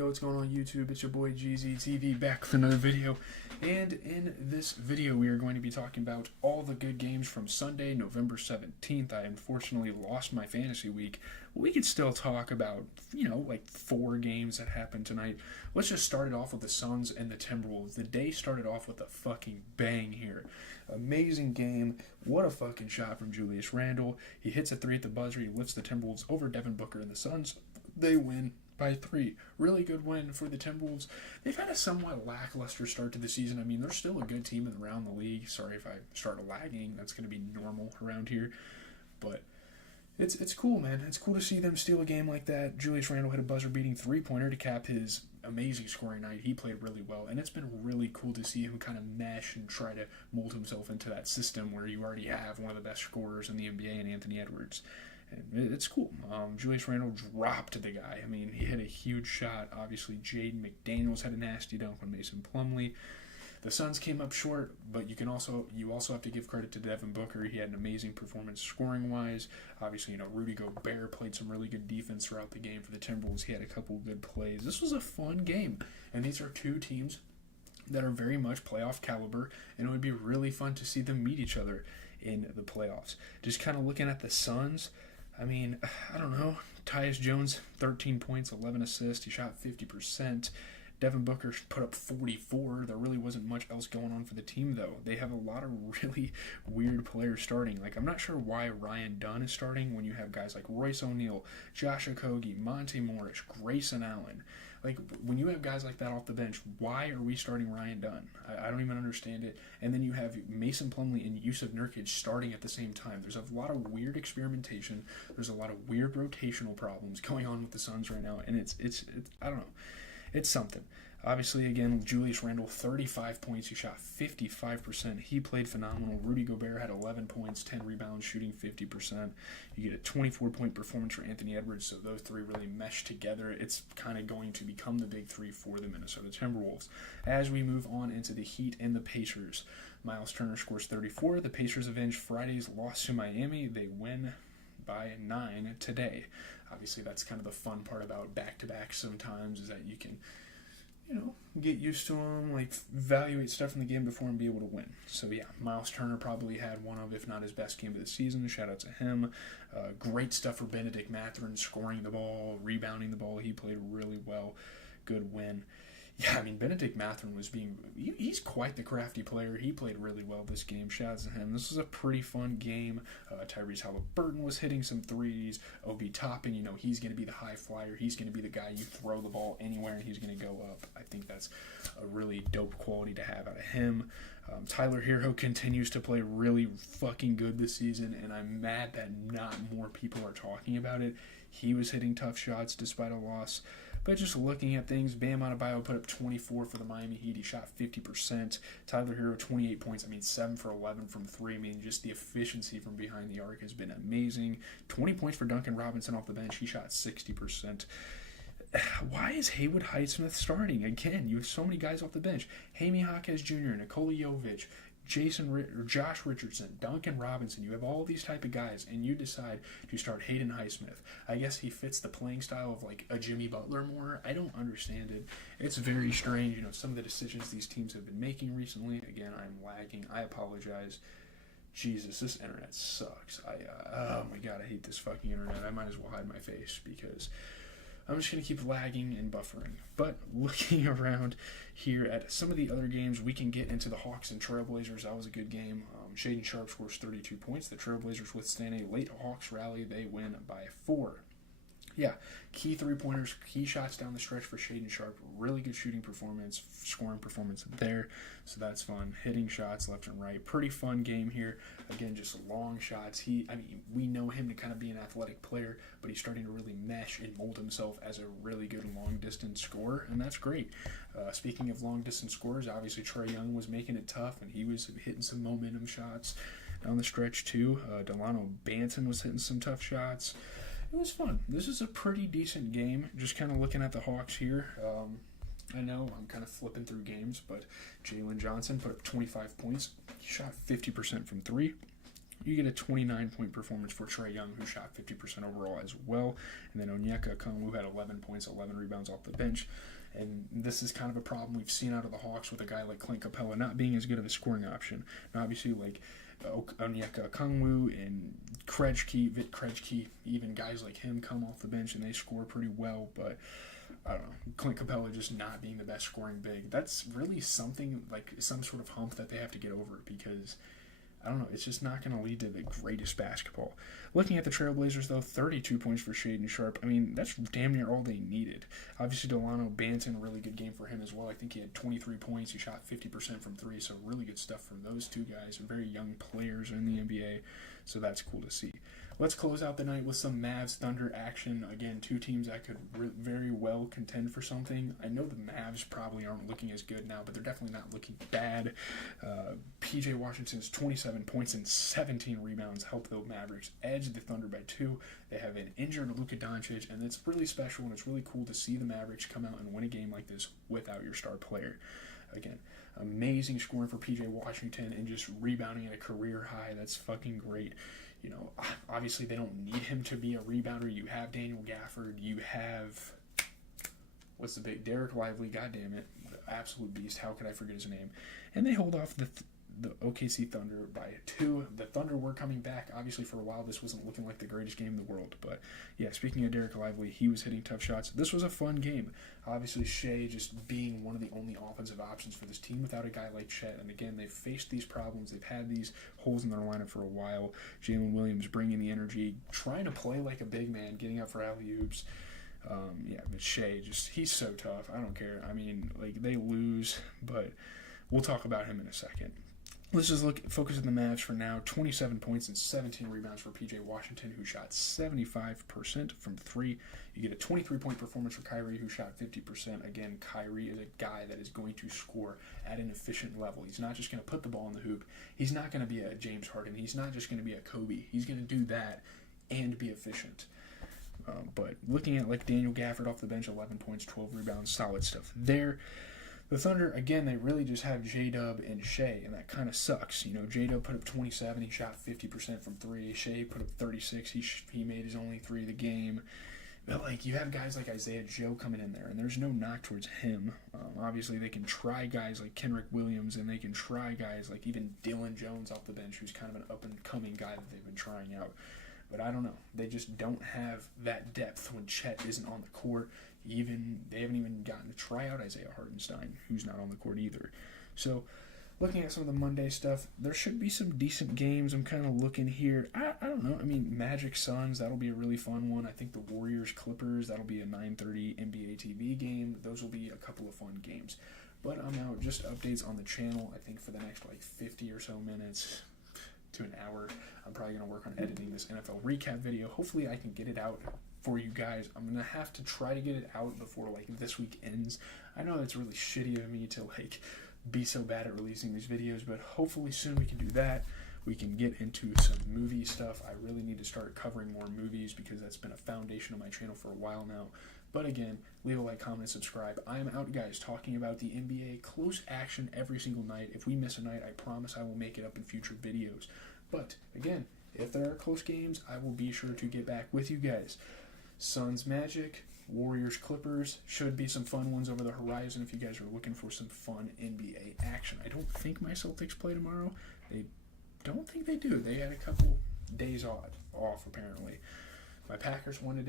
Yo, what's going on YouTube? It's your boy GZTV back with another video. And in this video, we are going to be talking about all the good games from Sunday, November 17th. I unfortunately lost my fantasy week. We could still talk about, like 4 games that happened tonight. Let's just start it off with the Suns and the Timberwolves. The day started off with a fucking bang here. Amazing game. What a fucking shot from Julius Randle. He hits a 3 at the buzzer. He lifts the Timberwolves over Devin Booker and the Suns. They win by 3. Really good win for the Timberwolves. They've had a somewhat lackluster start to the season. I mean, they're still a good team around the league. Sorry if I start lagging. That's going to be normal around here. But it's cool, man. It's cool to see them steal a game like that. Julius Randle hit a buzzer-beating 3-pointer to cap his amazing scoring night. He played really well, and it's been really cool to see him kind of mesh and try to mold himself into that system where you already have one of the best scorers in the NBA in Anthony Edwards. And it's cool. Julius Randle dropped the guy. I mean, he hit a huge shot. Obviously, Jaden McDaniels had a nasty dunk on Mason Plumlee. The Suns came up short, but you also have to give credit to Devin Booker. He had an amazing performance scoring-wise. Obviously, Rudy Gobert played some really good defense throughout the game for the Timberwolves. He had a couple of good plays. This was a fun game, and these are two teams that are very much playoff caliber, and it would be really fun to see them meet each other in the playoffs. Just kind of looking at the Suns, I mean, I don't know. Tyus Jones, 13 points, 11 assists. He shot 50%. Devin Booker put up 44. There really wasn't much else going on for the team, though. They have a lot of really weird players starting. Like, I'm not sure why Ryan Dunn is starting when you have guys like Royce O'Neal, Josh Okogie, Monte Morris, Grayson Allen. Like, when you have guys like that off the bench, why are we starting Ryan Dunn? I don't even understand it. And then you have Mason Plumlee and Yusuf Nurkic starting at the same time. There's a lot of weird experimentation. There's a lot of weird rotational problems going on with the Suns right now. And it's I don't know. It's something. Obviously, again, Julius Randle, 35 points. He shot 55%. He played phenomenal. Rudy Gobert had 11 points, 10 rebounds, shooting 50%. You get a 24-point performance for Anthony Edwards, so those three really mesh together. It's kind of going to become the big three for the Minnesota Timberwolves. As we move on into the Heat and the Pacers, Miles Turner scores 34. The Pacers avenge Friday's loss to Miami. They win by 9 today. Obviously, that's kind of the fun part about back-to-back sometimes, is that you can get used to them, like evaluate stuff in the game before and be able to win. So yeah, Miles Turner probably had one of, if not his best game of the season. Shout out to him. Great stuff for Benedict Mathurin, scoring the ball, rebounding the ball. He played really well. Good win. Yeah, I mean, Benedict Mathurin he's quite the crafty player. He played really well this game. Shout out to him. This was a pretty fun game. Tyrese Halliburton was hitting some threes. Obi Toppin, he's going to be the high flyer. He's going to be the guy you throw the ball anywhere and he's going to go up. I think that's a really dope quality to have out of him. Tyler Hero continues to play really fucking good this season, and I'm mad that not more people are talking about it. He was hitting tough shots despite a loss. But just looking at things, Bam Adebayo put up 24 for the Miami Heat. He shot 50%. Tyler Hero, 28 points. 7 for 11 from 3. Just the efficiency from behind the arc has been amazing. 20 points for Duncan Robinson off the bench. He shot 60%. Why is Haywood Highsmith starting? Again, you have so many guys off the bench. Jaime Jaquez Jr., Nikola Jovic, Josh Richardson, Duncan Robinson. You have all these type of guys, and you decide to start Hayden Highsmith. I guess he fits the playing style of like a Jimmy Butler more. I don't understand it. It's very strange. Some of the decisions these teams have been making recently. Again, I'm lagging. I apologize. Jesus, this internet sucks. Oh my god, I hate this fucking internet. I might as well hide my face because I'm just going to keep lagging and buffering. But looking around here at some of the other games, we can get into the Hawks and Trailblazers. That was a good game. Shaedon Sharpe scores 32 points. The Trailblazers withstand a late Hawks rally. They win by 4. Yeah, key three-pointers, key shots down the stretch for Shaedon Sharpe. Really good shooting performance, scoring performance there. So that's fun. Hitting shots left and right. Pretty fun game here. Again, just long shots. We know him to kind of be an athletic player, but he's starting to really mesh and mold himself as a really good long-distance scorer, and that's great. Speaking of long-distance scorers, obviously Trae Young was making it tough, and he was hitting some momentum shots down the stretch too. Delano Banton was hitting some tough shots. It was fun. This is a pretty decent game. Just kind of looking at the Hawks here. I know I'm kind of flipping through games, but Jalen Johnson put up 25 points. He shot 50% from 3. you get a 29-point performance for Trae Young, who shot 50% overall as well. And then Onyeka Okongwu had 11 points, 11 rebounds off the bench. And this is kind of a problem we've seen out of the Hawks with a guy like Clint Capella not being as good of a scoring option. Now, obviously, like Onyeka Okongwu and Vit Krejci, even guys like him come off the bench and they score pretty well, but I don't know, Clint Capella just not being the best scoring big. That's really something, like some sort of hump that they have to get over, because I don't know, it's just not going to lead to the greatest basketball. Looking at the Trailblazers, though, 32 points for Shaedon Sharpe. I mean, that's damn near all they needed. Obviously, Delano Banton, a really good game for him as well. I think he had 23 points. He shot 50% from three, so really good stuff from those two guys. Very young players in the NBA, so that's cool to see. Let's close out the night with some Mavs Thunder action. Again, two teams that could very well contend for something. I know the Mavs probably aren't looking as good now, but they're definitely not looking bad. PJ Washington's 27 points and 17 rebounds helped the Mavericks edge the Thunder by 2. They have an injured Luka Doncic, and it's really special, and it's really cool to see the Mavericks come out and win a game like this without your star player. Again, amazing scoring for PJ Washington and just rebounding at a career high. That's fucking great. You know, obviously they don't need him to be a rebounder. You have Daniel Gafford. You have, Derek Lively, goddammit, absolute beast. How could I forget his name? And they hold off the OKC Thunder by 2. The Thunder were coming back. Obviously, for a while, this wasn't looking like the greatest game in the world. But, yeah, speaking of Derek Lively, he was hitting tough shots. This was a fun game. Obviously, Shea just being one of the only offensive options for this team without a guy like Chet. And, again, they've faced these problems. They've had these holes in their lineup for a while. Jalen Williams bringing the energy, trying to play like a big man, getting up for alley-oops. But Shea, he's so tough. I don't care. I mean, like, they lose, but we'll talk about him in a second. Let's just focus on the Mavs for now. 27 points and 17 rebounds for PJ Washington, who shot 75% from 3. You get a 23-point performance for Kyrie, who shot 50%. Again, Kyrie is a guy that is going to score at an efficient level. He's not just going to put the ball in the hoop. He's not going to be a James Harden. He's not just going to be a Kobe. He's going to do that and be efficient. But looking at like Daniel Gafford off the bench, 11 points, 12 rebounds, solid stuff there. The Thunder, again, they really just have J-Dub and Shea, and that kind of sucks. You know, J-Dub put up 27, he shot 50% from 3. Shea put up 36, he made his only 3 of the game. But, like, you have guys like Isaiah Joe coming in there, and there's no knock towards him. Obviously, they can try guys like Kenrick Williams, and they can try guys like even Dylan Jones off the bench, who's kind of an up-and-coming guy that they've been trying out. But I don't know. They just don't have that depth when Chet isn't on the court. They haven't even gotten to try out Isaiah Hartenstein, who's not on the court either. So, looking at some of the Monday stuff, there should be some decent games. I'm kind of looking here. I don't know. I mean, Magic Suns, that'll be a really fun one. I think the Warriors Clippers, that'll be a 9:30 NBA TV game. Those will be a couple of fun games. But I'm out. Just updates on the channel, I think, for the next, 50 or so minutes to an hour. I'm probably going to work on editing this NFL recap video. Hopefully I can get it out for you guys. I'm going to have to try to get it out before this week ends. I know that's really shitty of me to be so bad at releasing these videos, but hopefully soon we can do that. We can get into some movie stuff. I really need to start covering more movies because that's been a foundation of my channel for a while now. But again, leave a like, comment, and subscribe. I am out, guys, talking about the NBA close action every single night. If we miss a night, I promise I will make it up in future videos. But again, if there are close games, I will be sure to get back with you guys. Suns Magic, Warriors Clippers, should be some fun ones over the horizon if you guys are looking for some fun NBA action. I don't think my Celtics play tomorrow. They don't think they do. They had a couple days off apparently. My Packers won today.